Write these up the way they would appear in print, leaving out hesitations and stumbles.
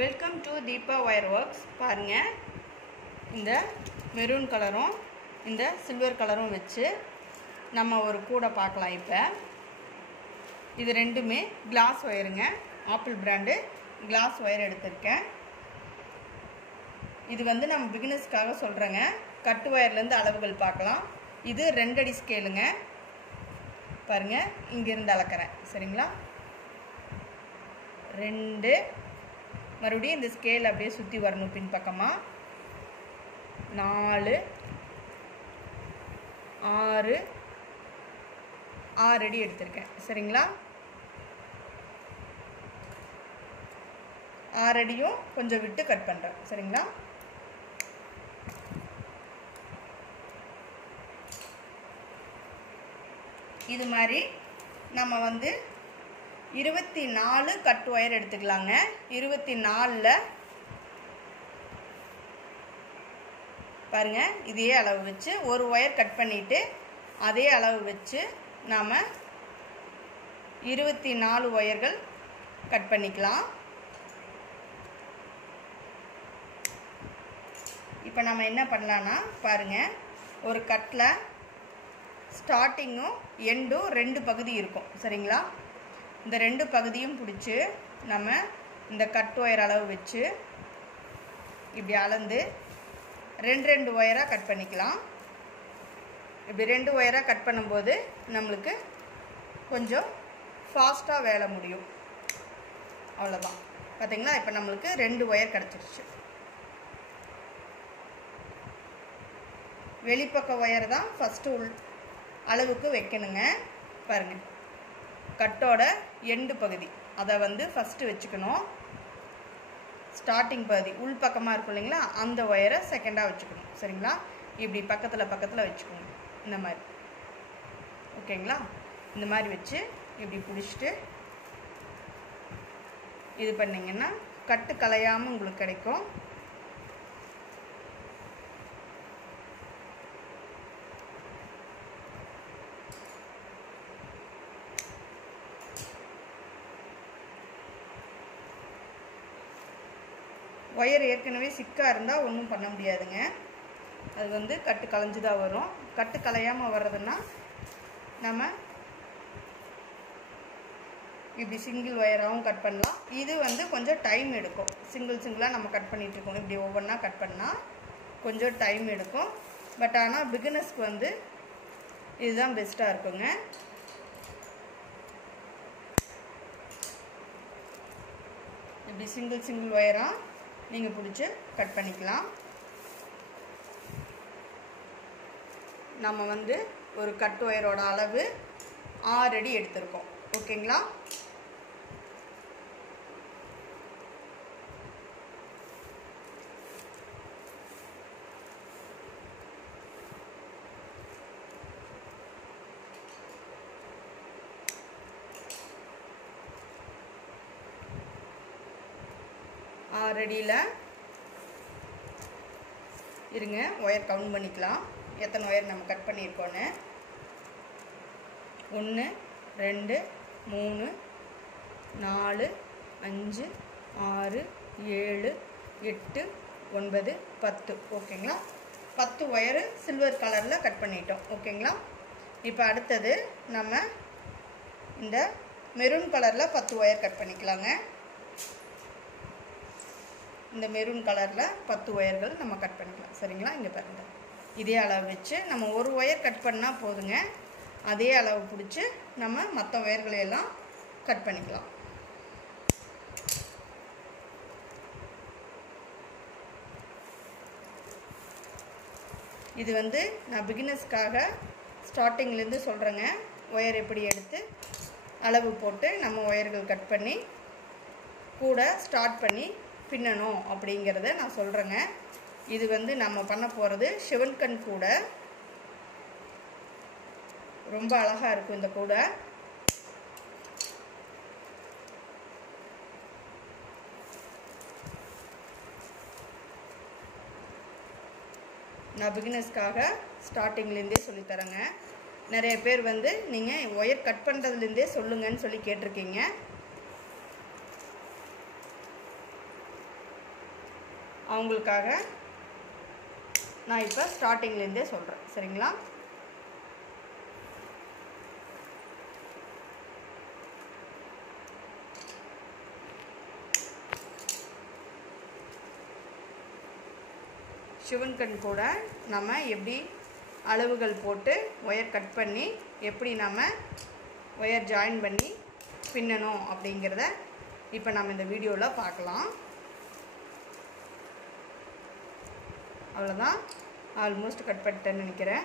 Welcome to Deepa wire works. பாருங்கள், இந்த maroon கலரும் இந்த சில்வர் கலரும் வச்சு நம்ம ஒரு கூடை பார்க்கலாம். இப்போ இது ரெண்டுமே கிளாஸ் ஒயருங்க. ஆப்பிள் பிராண்டு கிளாஸ் ஒயர் எடுத்திருக்கேன். இது வந்து நம்ம பிகினர்ஸ்க்காக சொல்கிறேங்க. கட்டு ஒயர்லேருந்து அளவுகள் பார்க்கலாம். இது 2 அடி ஸ்கேலுங்க. பாருங்கள், இங்கேருந்து அளக்கிறேன். சரிங்களா? 2 மறுபடியும் இந்த ஸ்கேல் அப்படியே சுற்றி வரணும் பின்பக்கமாக. 4 6 அடி எடுத்திருக்கேன். சரிங்களா? 6 அடியும் கொஞ்சம் விட்டு கட் பண்ணுறேன். சரிங்களா? இது மாதிரி நம்ம வந்து 24 கட் ஒயர் எடுத்துக்கலாங்க. 24ல் பாருங்க, இதே அளவு வச்சு ஒரு ஒயர் கட் பண்ணிட்டு அதே அளவு வச்சு நாம் 24 ஒயர்கள் கட் பண்ணிக்கலாம். இப்போ நம்ம என்ன பண்ணலான்னா, பாருங்க, ஒரு கட்டில் ஸ்டார்டிங்கும் எண்டும் 2 பகுதி இருக்கும். சரிங்களா? இந்த 2 பகுதியும் பிடிச்சி நம்ம இந்த கட் ஒயர் அளவு வச்சு இப்படி அளந்து 2 ஒயராக கட் பண்ணிக்கலாம். இப்படி 2 ஒயராக கட் பண்ணும்போது நம்மளுக்கு கொஞ்சம் ஃபாஸ்ட்டாக வேலை முடியும். அவ்வளோதான். பார்த்தீங்களா? இப்போ நம்மளுக்கு 2 ஒயர் கிடச்சிருச்சு. வெளிப்பக்க ஒயர் தான் ஃபஸ்ட்டு அளவுக்கு வைக்கணுங்க. பாருங்கள், கட்டோட எண்டு பகுதி அதை வந்து ஃபஸ்ட்டு வச்சுக்கணும். ஸ்டார்டிங் பகுதி உள் பக்கமாக இருக்கும் இல்லைங்களா, அந்த ஒயரை செகண்டாக வச்சுக்கணும். சரிங்களா? இப்படி பக்கத்தில் வச்சுக்கோங்க. இந்த மாதிரி. ஓகேங்களா? இந்த மாதிரி வச்சு இப்படி பிடிச்சிட்டு இது பண்ணிங்கன்னா கட்டு கலையாமல் உங்களுக்கு கிடைக்கும். ஒயர் ஏற்கனவே சிக்காக இருந்தால் ஒன்றும் பண்ண முடியாதுங்க. அது வந்து கட்டு கலைஞ்சு தான் வரும். கட்டு கலையாமல் வர்றதுன்னா நம்ம இப்படி சிங்கிள் ஒயராகவும் கட் பண்ணலாம். இது வந்து கொஞ்சம் டைம் எடுக்கும். சிங்கிளாக நம்ம கட் பண்ணிகிட்டு இருக்கோம். இப்படி ஒவ்வொன்றா கட் பண்ணால் கொஞ்சம் டைம் எடுக்கும். பட் ஆனால் பிகினர்ஸ்க்கு வந்து இதுதான் பெஸ்ட்டாக இருக்குங்க. இப்படி சிங்கிள் ஒயராக நீங்கள் பிடிச்சி கட் பண்ணிக்கலாம். நம்ம வந்து ஒரு கட் ஒயரோட அளவு 6 அடி எடுத்திருக்கோம். ஓகேங்களா? அடியில் இருங்க, ஒயர் கவுண்ட் பண்ணிக்கலாம். எத்தனை ஒயர் நம்ம கட் பண்ணியிருக்கோன்னு. 1 2 3 4 5 6 7 8 9 10. ஓகேங்களா? 10 ஒயரு சில்வர் கலரில் கட் பண்ணிட்டோம். ஓகேங்களா? இப்போ அடுத்தது நம்ம இந்த மெரூன் கலரில் 10 ஒயர் கட் பண்ணிக்கலாங்க. இந்த மெரூன் கலரில் 10 ஒயர்கள் நம்ம கட் பண்ணிக்கலாம். சரிங்களா? இங்கே பாருங்கள், இதே அளவு வச்சு நம்ம ஒரு ஒயர் கட் பண்ணால் போதுங்க. அதே அளவு பிடிச்சி நம்ம மற்ற ஒயர்களையெல்லாம் கட் பண்ணிக்கலாம். இது வந்து நான் பிகினர்ஸ்க்காக ஸ்டார்டிங்லேருந்து சொல்கிறேங்க. ஒயர் எப்படி எடுத்து அளவு போட்டு நம்ம ஒயர்கள் கட் பண்ணி கூட ஸ்டார்ட் பண்ணி பின்னணும் அப்படிங்கிறத நான் சொல்கிறேங்க. இது வந்து நம்ம பண்ண போகிறது சிவன்கண் கூடை. ரொம்ப அழகாக இருக்கும் இந்த கூடை. நான் பிகினர்ஸ்க்காக ஸ்டார்டிங்லேருந்தே சொல்லித்தரேங்க. நிறைய பேர் வந்து நீங்கள் ஒயர் கட் பண்ணுறதுலேருந்தே சொல்லுங்கன்னு சொல்லி கேட்டிருக்கீங்க. அவங்களுக்காக நான் இப்போ ஸ்டார்டிங்லேருந்தே சொல்கிறேன். சரிங்களா? சிவன் கண் கூட நம்ம எப்படி அளவுகள் போட்டு ஒயர் கட் பண்ணி எப்படி நம்ம ஒயர் ஜாயின் பண்ணி பின்னணும் அப்படிங்கிறத இப்போ நம்ம இந்த வீடியோவில் பார்க்கலாம். அவ்வளோதான், ஆல்மோஸ்ட் கட் பண்ணிட்டேன்னு நினைக்கிறேன்.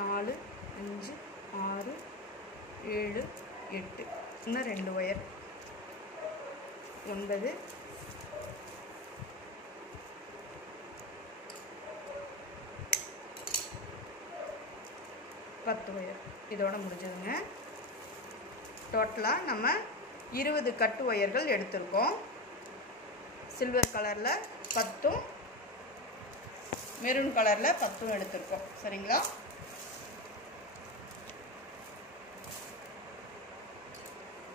4 5 6 7 8 இன்னும் 2 ஒயர் 9 10 ஒயர் இதோட முடிஞ்சதுங்க. டோட்டலாக நம்ம 20 கட்டு ஒயர்கள் எடுத்திருக்கோம். சில்வர் கலரில் 10ம் மெரூன் கலரில் 10ம் எடுத்திருக்கோம். சரிங்களா?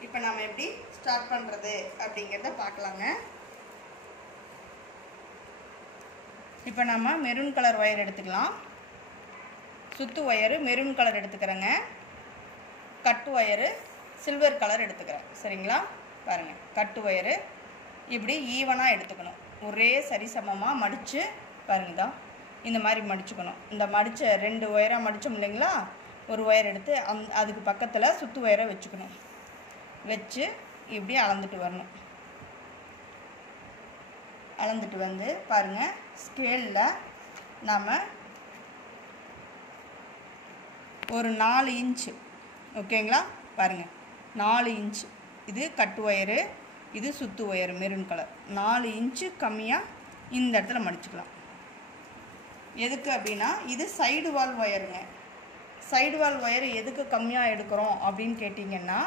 இப்போ நாம் எப்படி ஸ்டார்ட் பண்ணுறது அப்படிங்கிறத பார்க்கலாங்க. இப்போ நம்ம மெரூன் கலர் ஒயர் எடுத்துக்கலாம். சுத்து ஒயரு மெரூன் கலர் எடுத்துக்கிறேங்க. கட்டு ஒயரு சில்வர் கலர் எடுத்துக்கிறேன். சரிங்களா? பாருங்கள், கட்டு ஒயரு இப்படி ஈவனாக எடுத்துக்கணும். ஒரே சரிசமமாக மடித்து பாருங்க தான் இந்த மாதிரி மடிச்சுக்கணும். இந்த மடித்த 2 ஒயராக மடித்தோம் இல்லைங்களா, ஒரு ஒயர் எடுத்து அதுக்கு பக்கத்தில் சுத்து ஒயரை வச்சுக்கணும். வச்சு இப்படி அளந்துட்டு வரணும். அளந்துட்டு வந்து பாருங்கள், ஸ்கேலில் நாம் ஒரு 4 இன்ச்சு ஓகேங்களா? பாருங்கள், 4 இன்ச்சு இது கட்டு ஒயரு, இது சுத்து ஒயரு மெரூன் கலர். 4 இன்ச்சு கம்மியாக இந்த இடத்துல மடிச்சுக்கலாம். எதுக்கு அப்படின்னா இது சைடு வால் ஒயருங்க. சைடு வால் ஒயரு எதுக்கு கம்மியாக எடுக்கிறோம் அப்படின்னு கேட்டிங்கன்னா,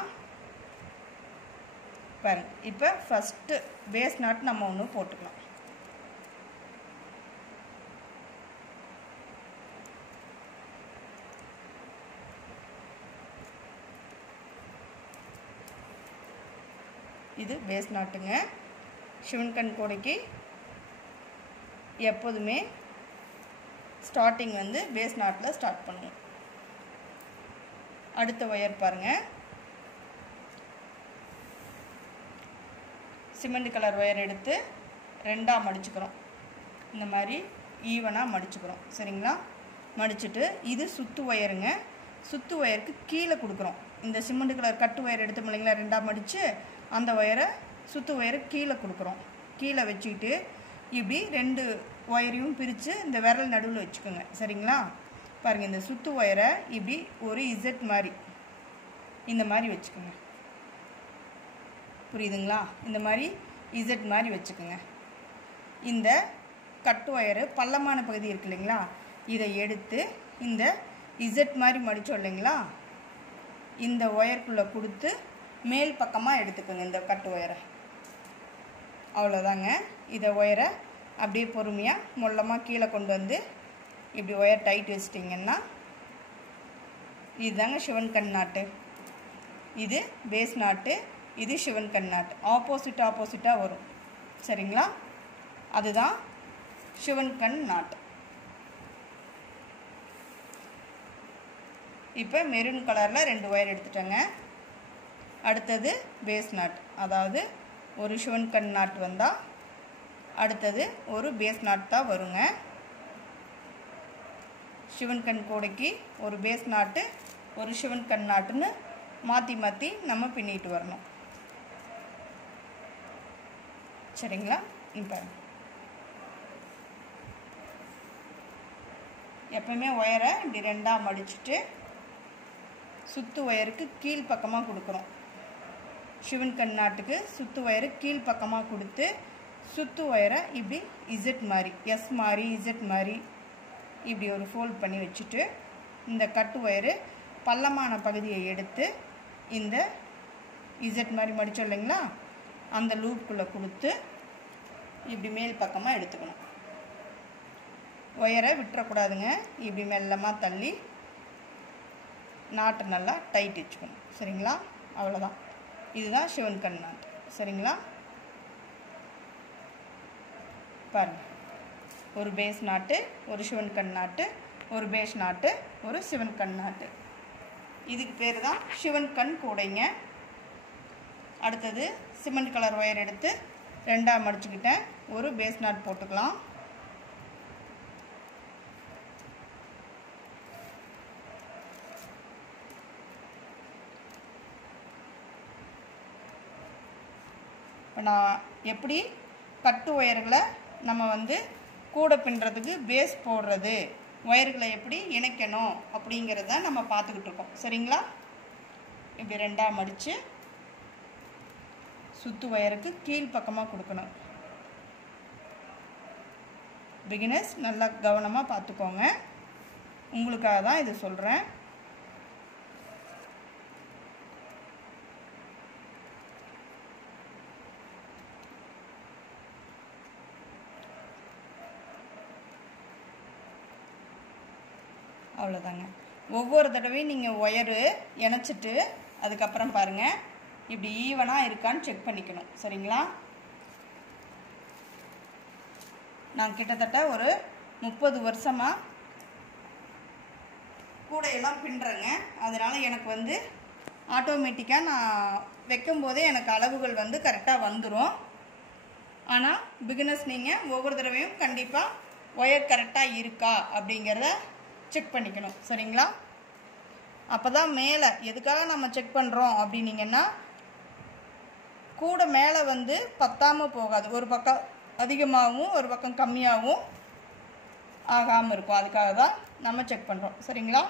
பாருங்க, இப்போ ஃபஸ்ட்டு பேஸ் நாட் நம்ம ஒன்று போட்டுக்கலாம். இது பேஸ் நாட்டுங்க. சிவன் கண் கோடைக்கு எப்போதுமே ஸ்டார்டிங் வந்து பேஸ் நாட்டில் ஸ்டார்ட் பண்ணுவோம். அடுத்த ஒயர் பாருங்கள், சிமெண்ட் கலர் ஒயர் எடுத்து 2ஆக மடிச்சுக்கிறோம். இந்த மாதிரி ஈவனாக மடிச்சுக்கிறோம். சரிங்களா? மடிச்சுட்டு இது சுத்து ஒயருங்க. சுத்து ஒயருக்கு கீழே கொடுக்குறோம். இந்த சிமெண்ட் கலர் கட்டு ஒயர் எடுத்தோம் இல்லைங்களா, 2ஆக மடித்து அந்த ஒயரை சுத்து ஒயரை கீழே கொடுக்குறோம். கீழே வச்சுக்கிட்டு இப்படி 2 ஒயரையும் பிரித்து இந்த விரல் நடுவில் வச்சுக்கோங்க. சரிங்களா? பாருங்கள், இந்த சுத்து ஒயரை இப்படி ஒரு இசட் மாதிரி இந்த மாதிரி வச்சுக்கோங்க. புரியுதுங்களா? இந்த மாதிரி இசட் மாதிரி வச்சுக்கோங்க. இந்த கட்டு ஒயரு பள்ளமான பகுதி இருக்கு இல்லைங்களா, இதை எடுத்து இந்த இசட் மாதிரி மடித்தோம் இல்லைங்களா, இந்த ஒயருக்குள்ளே கொடுத்து மேல் பக்கமாக எடுத்துக்கோங்க இந்த கட்டு ஒயரை. அவ்வளோதாங்க. இதை ஒயரை அப்படியே பொறுமையாக மொல்லமாக கீழே கொண்டு வந்து இப்படி ஒயர் டைட் வச்சிட்டிங்கன்னா இதுதாங்க சிவன் கண் நாட்டு. இது பேஸ் நாட்டு, இது சிவன் கண் நாட்டு. ஆப்போசிட்டாக வரும். சரிங்களா? அதுதான் சிவன் கண் நாட்டு. இப்போ மெரூன் கலரில் 2 ஒயர் எடுத்துட்டேங்க. அடுத்தது பேஸ் நாட், அதாவது ஒரு சிவன் கண் நாட் வந்தால் அடுத்தது ஒரு பேஸ் நாட் தான் வருங்க. சிவன் கண் கோடைக்கு ஒரு பேஸ் நாட்டு ஒரு சிவன் கண் நாட்டுன்னு மாற்றி நம்ம பின்னிட்டு வரணும். சரிங்களா? இப்போ எப்பவுமே ஒயரை இப்படி 2ஆக மடிச்சுட்டு சுத்து ஒயருக்கு கீழ் பக்கமாக கொடுக்குறோம். சிவன் கண் நாட்டுக்கு சுத்து ஒயரு கீழ் பக்கமாக கொடுத்து சுத்து ஒயரை இப்படி இசட் மாதிரி எஸ் மாதிரி இசட் மாதிரி இப்படி ஒரு ஃபோல்ட் பண்ணி வச்சுட்டு இந்த கட்டு ஒயரு பள்ளமான பகுதியை எடுத்து இந்த இசட் மாதிரி மடித்தோம் இல்லைங்களா, அந்த லூப்புக்குள்ளே கொடுத்து இப்படி மேல் பக்கமாக எடுத்துக்கணும். ஒயரை விட்டுறக்கூடாதுங்க. இப்படி மெல்லமாக தள்ளி நாட்டை நல்லா டைட் வச்சுக்கணும். சரிங்களா? அவ்வளோதான். இதுதான் சிவன் கண் நாட்டு. சரிங்களா? பாருங்கள், ஒரு பேஸ் நாட்டு, ஒரு சிவன் கண் நாட்டு, ஒரு பேஸ் நாட்டு, ஒரு சிவன் கண் நாட்டு. இதுக்கு பேர் தான் சிவன் கண் கூடைங்க. அடுத்தது சிமெண்ட் கலர் ஒயர் எடுத்து 2ஆக மடிச்சுக்கிட்டேன். ஒரு பேஸ் நாட் போட்டுக்கலாம். இப்போ நான் எப்படி கட்டு ஒயர்களை நம்ம வந்து கூடை பின்னுறதுக்கு பேஸ் போடுறது, ஒயர்களை எப்படி இணைக்கணும் அப்படிங்கிறத நம்ம பார்த்துக்கிட்டு இருக்கோம். சரிங்களா? இப்படி 2ஆக மடித்து சுத்து ஒயருக்கு கீழ் பக்கமாக கொடுக்கணும். பிகினர்ஸ் நல்லா கவனமாக பார்த்துக்கோங்க, உங்களுக்காக தான் இது சொல்கிறேன். அவ்வளோதாங்க. ஒவ்வொரு தடவையும் நீங்கள் ஒயரு இணைச்சிட்டு அதுக்கப்புறம் பாருங்கள், இப்படி ஈவனாக இருக்கான்னு செக் பண்ணிக்கணும். சரிங்களா? நான் கிட்டத்தட்ட ஒரு 30 வருஷமாக கூடையெல்லாம் பின்னுறேங்க. அதனால் எனக்கு வந்து ஆட்டோமேட்டிக்காக நான் வைக்கும்போதே எனக்கு அளவுகள் வந்து கரெக்டாக வந்துடும். ஆனால் பிகினர்ஸ் நீங்கள் ஒவ்வொரு தடவையும் கண்டிப்பாக ஒயர் கரெக்டாக இருக்கா அப்படிங்கிறத செக் பண்ணிக்கணும். சரிங்களா? அப்போ தான் மேலே எதுக்காக நம்ம செக் பண்ணுறோம் அப்படின்னீங்கன்னா, கூட மேலே வந்து பத்தாமல் போகாது. ஒரு பக்கம் அதிகமாகவும் ஒரு பக்கம் கம்மியாகவும் ஆகாமல் இருக்கும். அதுக்காக தான் நம்ம செக் பண்ணுறோம். சரிங்களா?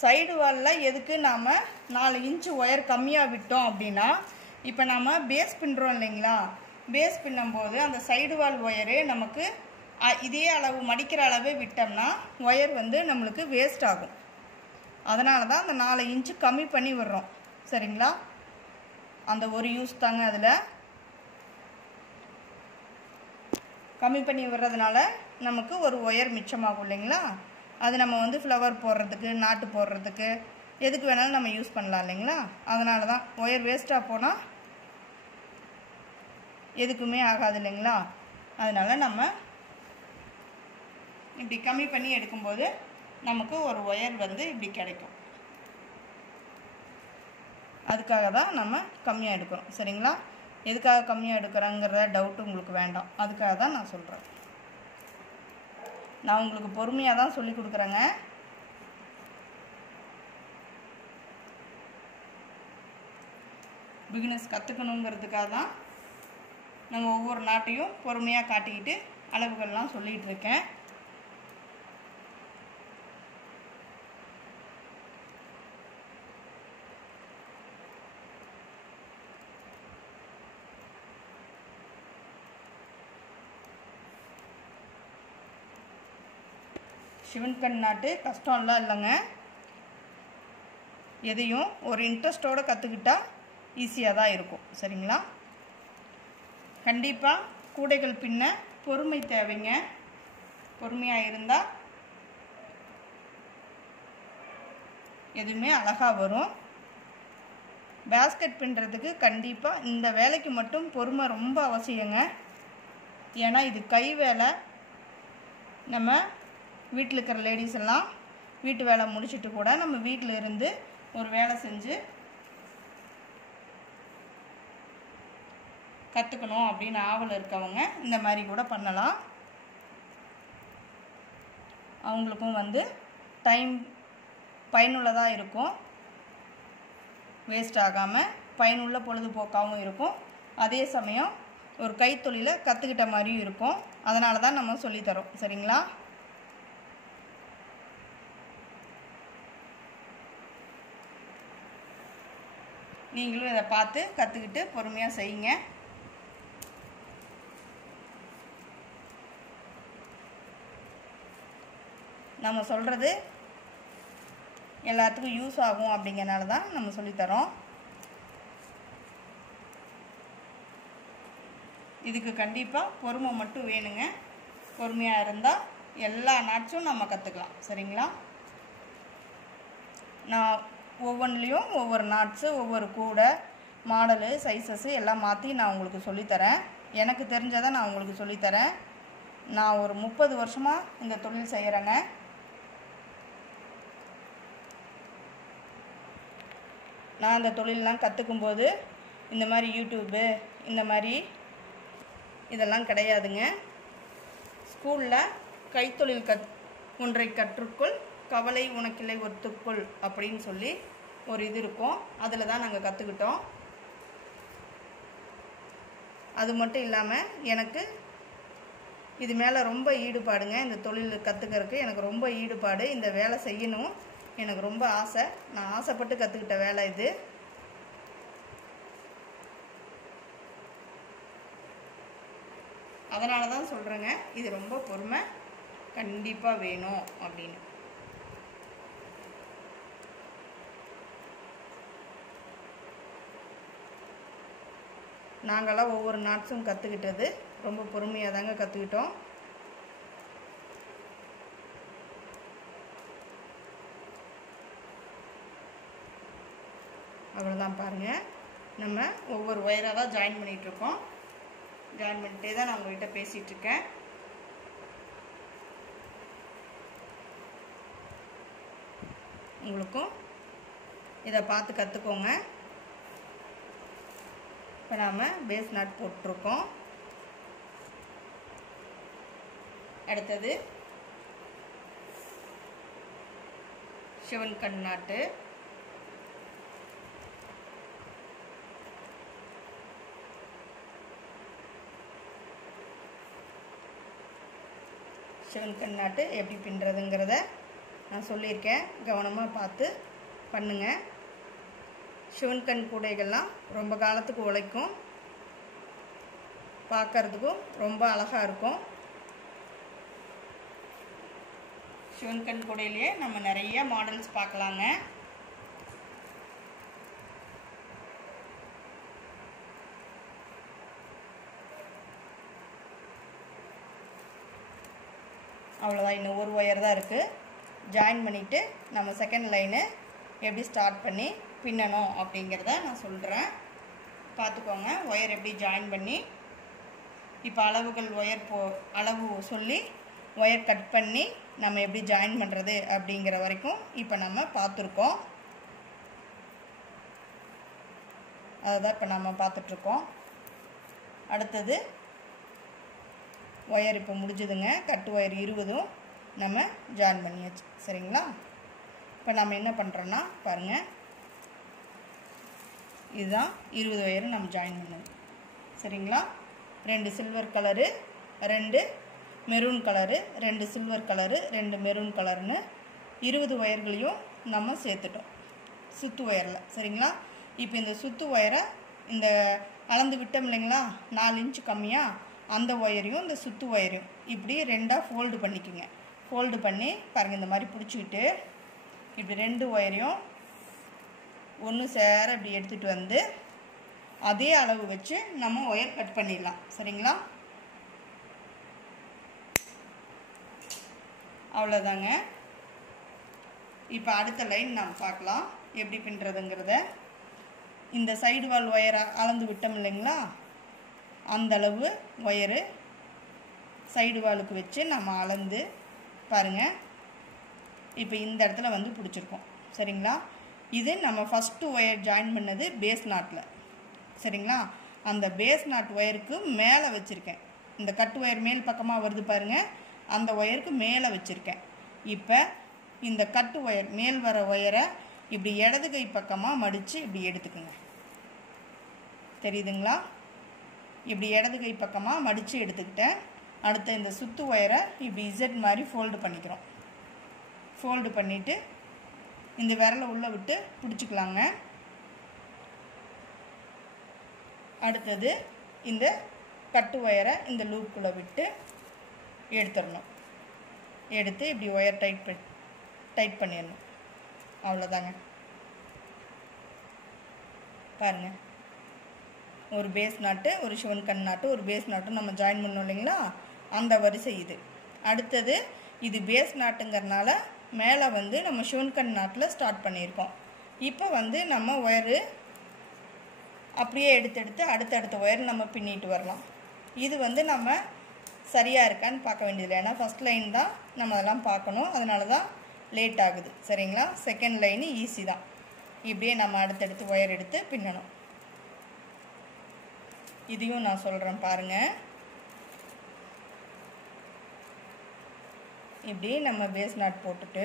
சைடு வாலில் எதுக்கு நாம் 4 இன்ச்சு ஒயர் கம்மியாக விட்டோம் அப்படின்னா, இப்போ நம்ம பேஸ் பின்னுறோம் இல்லைங்களா? பேஸ் பின்னும்போது அந்த சைடு வால் ஒயரு நமக்கு இதே அளவு மடிக்கிற அளவே விட்டோம்னா ஒயர் வந்து நம்மளுக்கு வேஸ்ட் ஆகும். அதனால தான் அந்த 4 இன்ச்சு கம்மி பண்ணி விடுறோம். சரிங்களா? அந்த ஒரு யூஸ் தாங்க. அதில் கம்மி பண்ணி விடுறதுனால நமக்கு ஒரு ஒயர் மிச்சமாகும் இல்லைங்களா? அது நம்ம வந்து ஃப்ளவர் போடுறதுக்கு, நாட்டு போடுறதுக்கு, எதுக்கு வேணாலும் நம்ம யூஸ் பண்ணலாம் இல்லைங்களா? அதனால தான் ஒயர் வேஸ்ட்டாக போனால் எதுக்குமே ஆகாது இல்லைங்களா? அதனால் நம்ம இப்படி கம்மி பண்ணி எடுக்கும்போது நமக்கு ஒரு ஒயர் வந்து இப்படி கிடைக்கும். அதுக்காக தான் நம்ம கம்மியாக எடுக்கிறோம். சரிங்களா? எதுக்காக கம்மியாக எடுக்கிறோங்கிறத டவுட் உங்களுக்கு வேண்டாம். அதுக்காக தான் நான் சொல்கிறேன். நான் உங்களுக்கு பொறுமையாக தான் சொல்லி கொடுக்குறேங்க. பிகினர்ஸ் கற்றுக்கணுங்கிறதுக்காக தான் நம்ம ஒவ்வொரு நாட்டையும் பொறுமையாக காட்டிக்கிட்டு அளவுகள்லாம் சொல்லிகிட்டு இருக்கேன். சிவன் கண் நாட்டு கஷ்டம்லாம் இல்லைங்க. எதையும் ஒரு இன்ட்ரெஸ்டோடு கற்றுக்கிட்டா ஈஸியாக தான் இருக்கும். சரிங்களா? கண்டிப்பாக கூடைகள் பின்ன பொறுமை தேவைங்க. பொறுமையாக இருந்தால் எதுவுமே அழகாக வரும். பேஸ்கெட் பின்னுறதுக்கு கண்டிப்பாக இந்த வேலைக்கு மட்டும் பொறுமை ரொம்ப அவசியங்க. ஏன்னா இது கை வேலை. நம்ம வீட்டில் இருக்கிற லேடிஸ் எல்லாம் வீட்டு வேலை முடிச்சுட்டு கூட நம்ம வீட்டில் இருந்து ஒரு வேலை செஞ்சு கற்றுக்கணும் அப்படின்னு ஆவல் இருக்கவங்க இந்த மாதிரி கூட பண்ணலாம். அவங்களுக்கும் வந்து டைம் பயனுள்ளதாக இருக்கும், வேஸ்ட் ஆகாமல் பயனுள்ள பொழுதுபோக்காகவும் இருக்கும். அதே சமயம் ஒரு கைத்தொழிலை கற்றுக்கிட்ட மாதிரியும் இருக்கும். அதனால தான் நம்ம சொல்லித்தரோம். சரிங்களா? நீங்களும் இதை பார்த்து கற்றுக்கிட்டு பொறுமையாக செய்யுங்க. நம்ம சொல்கிறது எல்லாத்துக்கும் யூஸ் ஆகும் அப்படிங்கிறனால தான் நம்ம சொல்லித்தரோம். இதுக்கு கண்டிப்பாக பொறுமை மட்டும் வேணுங்க. பொறுமையாக இருந்தால் எல்லா நாட்ஸும் நம்ம கற்றுக்கலாம். சரிங்களா? நான் ஒவ்வொன்றுலேயும் ஒவ்வொரு நாட்ஸு, ஒவ்வொரு கூடை, மாடலு சைஸஸ்ஸு எல்லாம் மாற்றி நான் உங்களுக்கு சொல்லித்தரேன். எனக்கு தெரிஞ்சதை நான் உங்களுக்கு சொல்லித்தரேன். நான் ஒரு 30 வருஷமாக இந்த தொழில் செய்கிறேங்க. நான் இந்த தொழிலெலாம் கற்றுக்கும்போது இந்த மாதிரி யூடியூப்பு இந்த மாதிரி இதெல்லாம் கிடையாதுங்க. ஸ்கூலில் கைத்தொழில் ஒன்றை கற்றுக்கொள் கவலை உனக்கில்லை ஒத்துக்கொள் அப்படின்னு சொல்லி ஒரு இது இருக்கும். அதில் தான் நாங்கள் கற்றுக்கிட்டோம். அது மட்டும் இல்லாமல் எனக்கு இது மேலே ரொம்ப ஈடுபாடுங்க. இந்த தொழில் கற்றுக்கிறதுக்கு எனக்கு ரொம்ப ஈடுபாடு. இந்த வேலை செய்யணும் எனக்கு ரொம்ப ஆசை. நான் ஆசைப்பட்டு கற்றுக்கிட்ட வேலை இது. அதனால தான் சொல்கிறேங்க, இது ரொம்ப பொறுமை கண்டிப்பாக வேணும் அப்படின்னு. நாங்களாம் ஒவ்வொரு நாட்ஸும் கற்றுக்கிட்டது ரொம்ப பொறுமையாக தாங்க கற்றுக்கிட்டோம். அவ்வளோதான் பாருங்கள், நம்ம ஒவ்வொரு ஒயராக தான் ஜாயின் பண்ணிகிட்ருக்கோம். ஜாயின் பண்ணிட்டே தான் நான் உங்கள்கிட்ட பேசிகிட்ருக்கேன். உங்களுக்கும் இதை பார்த்து கற்றுக்கோங்க. இப்போ நாம் பேஸ் நாட் போட்டிருக்கோம். அடுத்தது சிவன் கண் நாட்டு. சிவன் கண் நாட்டு எப்படி பின்னுறதுங்கிறத நான் சொல்லியிருக்கேன். கவனமாக பார்த்து பண்ணுங்கள். சிவன் கண் கூடைகள்லாம் ரொம்ப காலத்துக்கு உழைக்கும். பார்க்கறதுக்கும் ரொம்ப அழகாக இருக்கும். சிவன் கண் கூடையிலேயே நம்ம நிறைய மாடல்ஸ் பார்க்கலாங்க. அவ்வளோதான், இன்னும் ஒரு ஒயர் தான் இருக்குது. ஜாயின் பண்ணிவிட்டு நம்ம செகண்ட் லைனு எப்படி ஸ்டார்ட் பண்ணி பின்னணும் அப்படிங்கிறத நான் சொல்கிறேன். பார்த்துக்கோங்க ஒயர் எப்படி ஜாயின் பண்ணி. இப்போ அளவுகள் அளவு சொல்லி ஒயர் கட் பண்ணி நம்ம எப்படி ஜாயின் பண்ணுறது அப்படிங்கிற வரைக்கும் இப்போ நம்ம பார்த்துருக்கோம். அதுதான் இப்போ நம்ம பார்த்துட்ருக்கோம். அடுத்தது ஒயர் இப்போ முடிஞ்சுதுங்க. கட்டு ஒயர் 20 நம்ம ஜாயின் பண்ணியாச்சு. சரிங்களா? இப்போ நம்ம என்ன பண்ணுறோன்னா பாருங்கள், இதுதான் 20 ஒயரும் நம்ம ஜாயின் பண்ணது. சரிங்களா? 2 silver colour, 2 maroon colour, 2 silver colour, 2 maroon கலருன்னு 20 ஒயர்களையும் நம்ம சேர்த்துட்டோம் சுத்து ஒயரில். சரிங்களா? இப்போ இந்த சுத்து ஒயரை இந்த அளந்து விட்டோம் இல்லைங்களா, 4 இன்ச்சு கம்மியாக, அந்த ஒயரையும் இந்த சுத்து ஒயரையும் இப்படி 2ஆக ஃபோல்டு பண்ணிக்கோங்க. ஃபோல்டு பண்ணி பாருங்கள், இந்த மாதிரி பிடிச்சிக்கிட்டு இப்படி 2 ஒயரையும் ஒன்று சேர இப்படி எடுத்துகிட்டு வந்து அதே அளவு வச்சு நம்ம ஒயர் கட் பண்ணிடலாம். சரிங்களா? அவ்வளோதாங்க. இப்போ அடுத்த லைன் நாம் பார்க்கலாம் எப்படி பின்னுறதுங்கிறத. இந்த சைடு வால் ஒயரை அளந்து விட்டோம் இல்லைங்களா, அந்தளவு ஒயரு சைடு வாலுக்கு வச்சு நம்ம அளந்து பாருங்கள். இப்போ இந்த இடத்துல வந்து பிடிச்சிருக்கோம். சரிங்களா? இது நம்ம ஃபஸ்ட்டு ஒயர் ஜாயின் பண்ணது பேஸ் நாட்டில். சரிங்களா? அந்த பேஸ் நாட் ஒயருக்கு மேலே வச்சுருக்கேன். இந்த கட்டு ஒயர் மேல் பக்கமாக வருது பாருங்கள், அந்த ஒயருக்கு மேலே வச்சுருக்கேன். இப்போ இந்த கட்டு ஒயர் மேல் வர ஒயரை இப்படி இடது கை பக்கமாக மடித்து இப்படி எடுத்துக்குங்க. தெரியுதுங்களா? இப்படி இடது கை பக்கமாக மடித்து எடுத்துக்கிட்டேன். அடுத்த இந்த சுத்து ஒயரை இப்படி இசட் மாதிரி ஃபோல்டு பண்ணிக்கிறோம். ஃபோல்டு பண்ணிவிட்டு இந்த விரலை உள்ளே விட்டு பிடிச்சிக்கலாங்க. அடுத்தது இந்த கட்டு ஒயரை இந்த லூப்புக்குள்ளே விட்டு எடுத்துடணும். எடுத்து இப்படி ஒயர் டைட் பண்ணிடணும். அவ்வளோதாங்க. பாருங்கள், ஒரு பேஸ் நாட்டு, ஒரு சிவன் கண் நாட்டு, ஒரு பேஸ் நாட்டும் நம்ம ஜாயின் பண்ணோம் இல்லைங்களா, அந்த வரிசை இது. அடுத்தது இது பேஸ் நாட்டுங்கிறனால மேலே வந்து நம்ம சிவன் கண் நாட்டில் ஸ்டார்ட் பண்ணியிருக்கோம். இப்போ வந்து நம்ம ஒயரு அப்படியே எடுத்து அடுத்தடுத்த ஒயர் நம்ம பின்னிட்டு வரலாம். இது வந்து நம்ம சரியாக இருக்கான்னு பார்க்க வேண்டியதில்லை. ஏன்னா ஃபஸ்ட் லைன் தான் நம்ம அதெல்லாம் பார்க்கணும், அதனால தான் லேட் ஆகுது. சரிங்களா? செகண்ட் லைனு ஈஸி தான். இப்படியே நம்ம அடுத்தடுத்து ஒயர் எடுத்து பின்னணும். இதையும் நான் சொல்கிறேன் பாருங்கள். இப்படி நம்ம பேஸ் நாட் போட்டுட்டு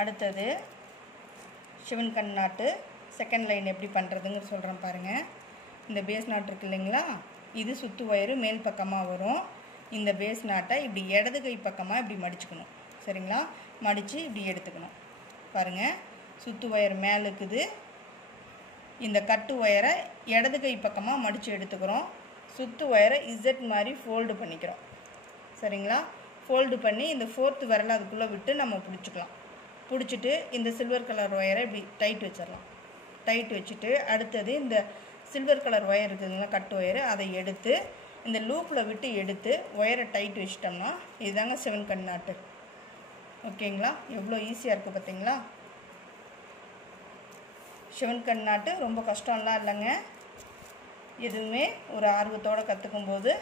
அடுத்தது சிவன் கண் நாட்டு செகண்ட் லைன் எப்படி பண்ணுறதுங்க சொல்கிறேன் பாருங்கள். இந்த பேஸ் நாட் இருக்கு இல்லைங்களா, இது சுற்று ஒயரு மேல் பக்கமாக வரும். இந்த பேஸ் நாட்டை இப்படி இடது கை பக்கமாக இப்படி மடிச்சுக்கணும். சரிங்களா? மடித்து இப்படி எடுத்துக்கணும். பாருங்கள், சுற்று ஒயர் மேலே இருக்குது. இந்த கட்டு ஒயரை இடது கை பக்கமாக மடித்து எடுத்துக்கிறோம். சுற்று ஒயரை இசட் மாதிரி ஃபோல்டு பண்ணிக்கிறோம். சரிங்களா? ஃபோல்டு பண்ணி இந்த 4th விரலை அதுக்குள்ளே விட்டு நம்ம பிடிச்சிக்கலாம். பிடிச்சிட்டு இந்த சில்வர் கலர் ஒயரை இப்படி டைட் வச்சிடலாம். டைட் வச்சுட்டு அடுத்தது இந்த சில்வர் கலர் ஒயர் இருக்குதுங்களா, கட்டு ஒயரு, அதை எடுத்து இந்த லூப்பில் விட்டு எடுத்து ஒயரை டைட் வச்சிட்டோம்னா இதுதாங்க சிவன் கண் நாட்டு. ஓகேங்களா? எவ்வளோ ஈஸியாக இருக்குது பார்த்தீங்களா? சிவன் கண் நாட்டு ரொம்ப கஷ்டம்லாம் இல்லைங்க. எதுவுமே ஒரு ஆர்வத்தோடு கற்றுக்கும்போது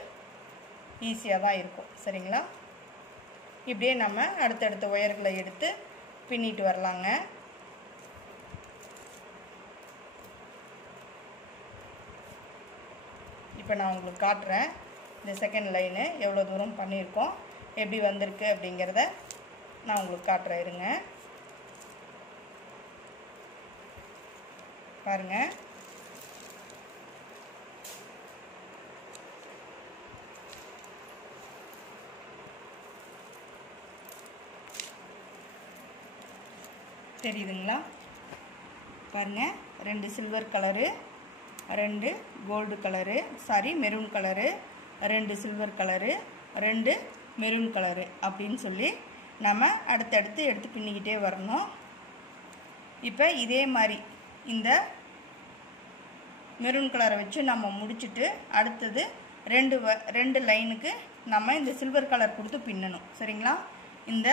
ஈஸியாக தான் இருக்கும். சரிங்களா? இப்படியே நம்ம அடுத்தடுத்த ஒயர்களை எடுத்து பின்னிட்டு வரலாங்க. இப்போ நான் உங்களுக்கு காட்டுறேன் இந்த செகண்ட் லைனு எவ்வளோ தூரம் பண்ணியிருக்கோம், எப்படி வந்திருக்கு அப்படிங்கிறத நான் உங்களுக்கு காட்டுறேன். இருங்க பாருங்கள். தெரியுதுங்களா? பாருங்கள், 2 silver colour, 2 gold colour, maroon colour, 2 silver colour, 2 maroon colour அப்படின்னு சொல்லி நம்ம அடுத்தடுத்து எடுத்து பின்னிக்கிட்டே வரணும். இப்போ இதே மாதிரி இந்த மெரூன் கலரை வச்சு நம்ம முடிச்சுட்டு அடுத்தது 2 லைனுக்கு நம்ம இந்த சில்வர் கலர் கொடுத்து பின்னணும். சரிங்களா? இந்த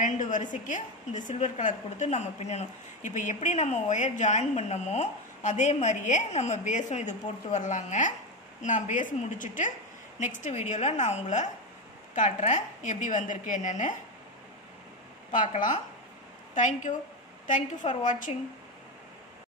2 வரிசைக்கு இந்த சில்வர் கலர் கொடுத்து நம்ம பின்னணும். இப்போ எப்படி நம்ம ஒயர் ஜாயின் பண்ணமோ அதே மாதிரியே நம்ம பேஸும் இது போட்டு வரலாங்க. நான் பேஸ் முடிச்சுட்டு நெக்ஸ்ட் வீடியோவில் நான் உங்களை காட்டுறேன் எப்படி வந்திருக்கு என்னன்னு பார்க்கலாம். தேங்க்யூ ஃபார் வாட்சிங்.